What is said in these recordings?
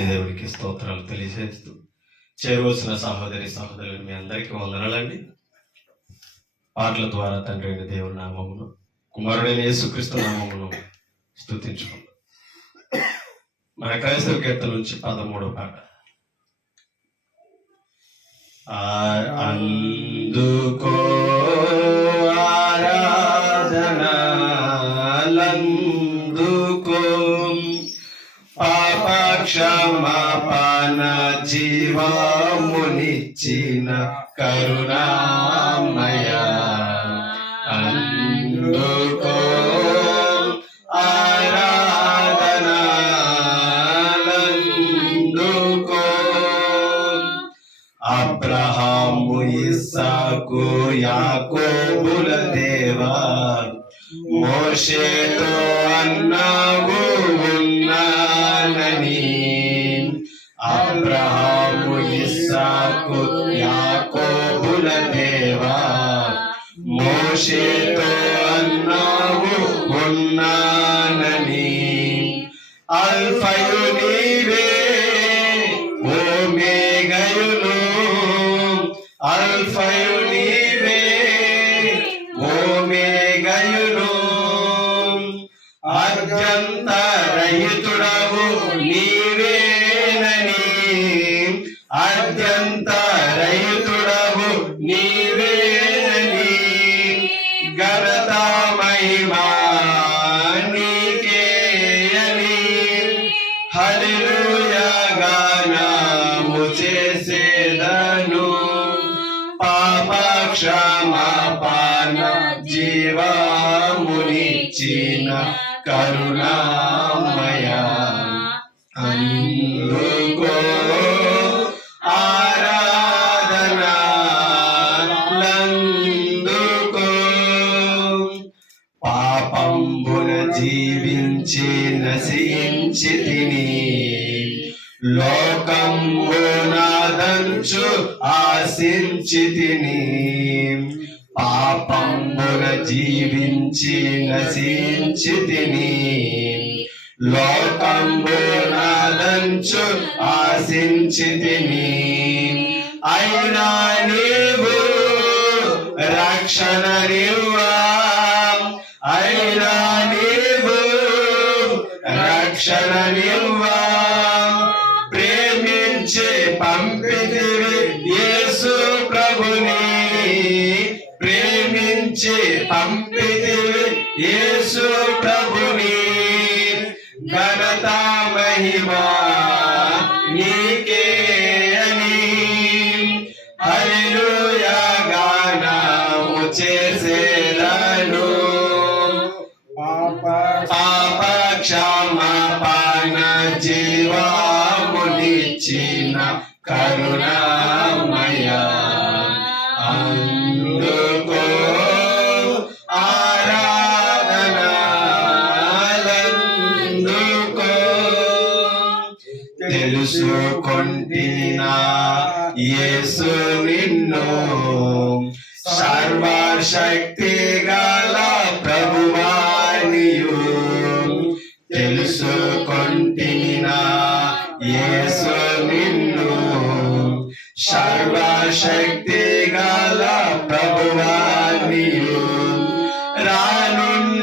దేవాది దేవుడికి స్తోత్రాలు తెలియజేస్తూ చేరవలసిన సహోదరి సహోదరులు మీ అందరికీ వందనాలండి. పాటల ద్వారా తండ్రి అయిన దేవుడి నామమును కుమారుడైన యేసుక్రీస్తు నామమును స్తుతించుకుందాం. మన క్రైస్తవ కీర్తన నుంచి పదమూడో పాట. అందుకో జీవమునిచ్చిన కరుణామయ. అందుకో ఆరాధనలందుకో. అబ్రహాము ఇస్సాకు యాకోబుల దేవా. మోషేతో అన్నావు ఉన్నానని. అబ్రహాము ఇస్సాకు యాకోబుల దేవా మోషేతో అన్నావు ఉన్నానని. అల్ఫయు నీవే చేసేదను. పాప క్షమాపణ జీవమునిచ్చిన కరుణామయ. అందుకో ఆరాధనలందుకో పాపంబున జీవించి నశించి తిని. లోకంబునాదంచు ఆశించితిని పాపంబున జీవించి నశించితిని లోకంబునాదంచు ఆశించితిని అయినా నీవు రక్షణ నివ్వా. పంపితివి యేసు ప్రభుని. ప్రేమించి పంపితివి యేసు ప్రభుని. ఘనత మహిమా కరుణామయ. అందుకో ఆరాధనలందుకో. తెలుసుకొంటినా యేసు నిన్ను. సర్వశక్తి గల ప్రభువానియు. తెలుసుకొంటినా యేసు శక్తి గల ప్రభువానియు. రానున్నావు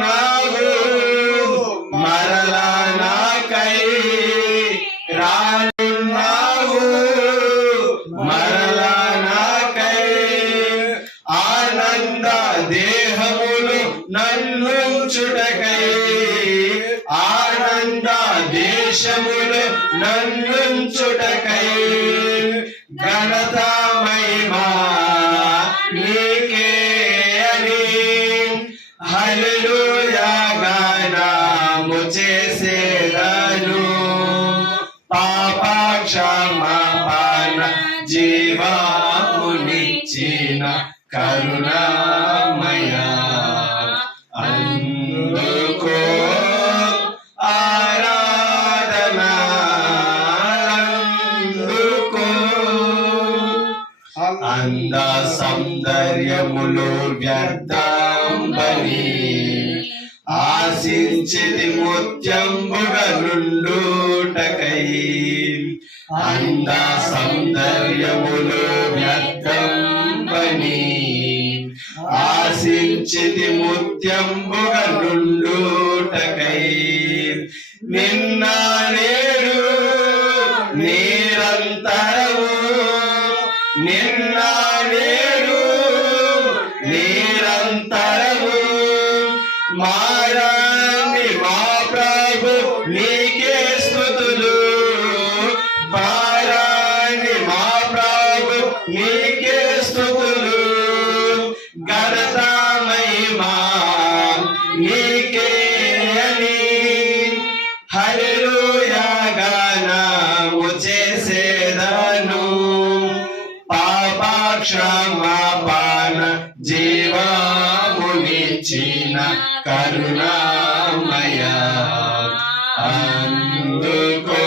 మరలా నాకై. రానున్నావు మరలా నాకై. ఆనంద దేహములు నన్ను చుటకై. ఆనంద దేశములు జీవమునిచ్చిన కరుణామయ. అందుకో ఆరాధన అంద సౌందర్యములు వ్యర్థంబని. ఆశించిది ముత్యంబుగ నుండుటకై అంద సౌందర్యములు వ్యర్థంబని ఆశించితి ముత్యంబుగ నుండుటకై. నిన్న నేడు నిరంతరము. నిన్న నేడు నిరంతరము. మా హల్లెలూయా గానము చేసేదను. పాపాక్షమాపణ జీవమునిచ్చిన కరుణామయ. అందుకో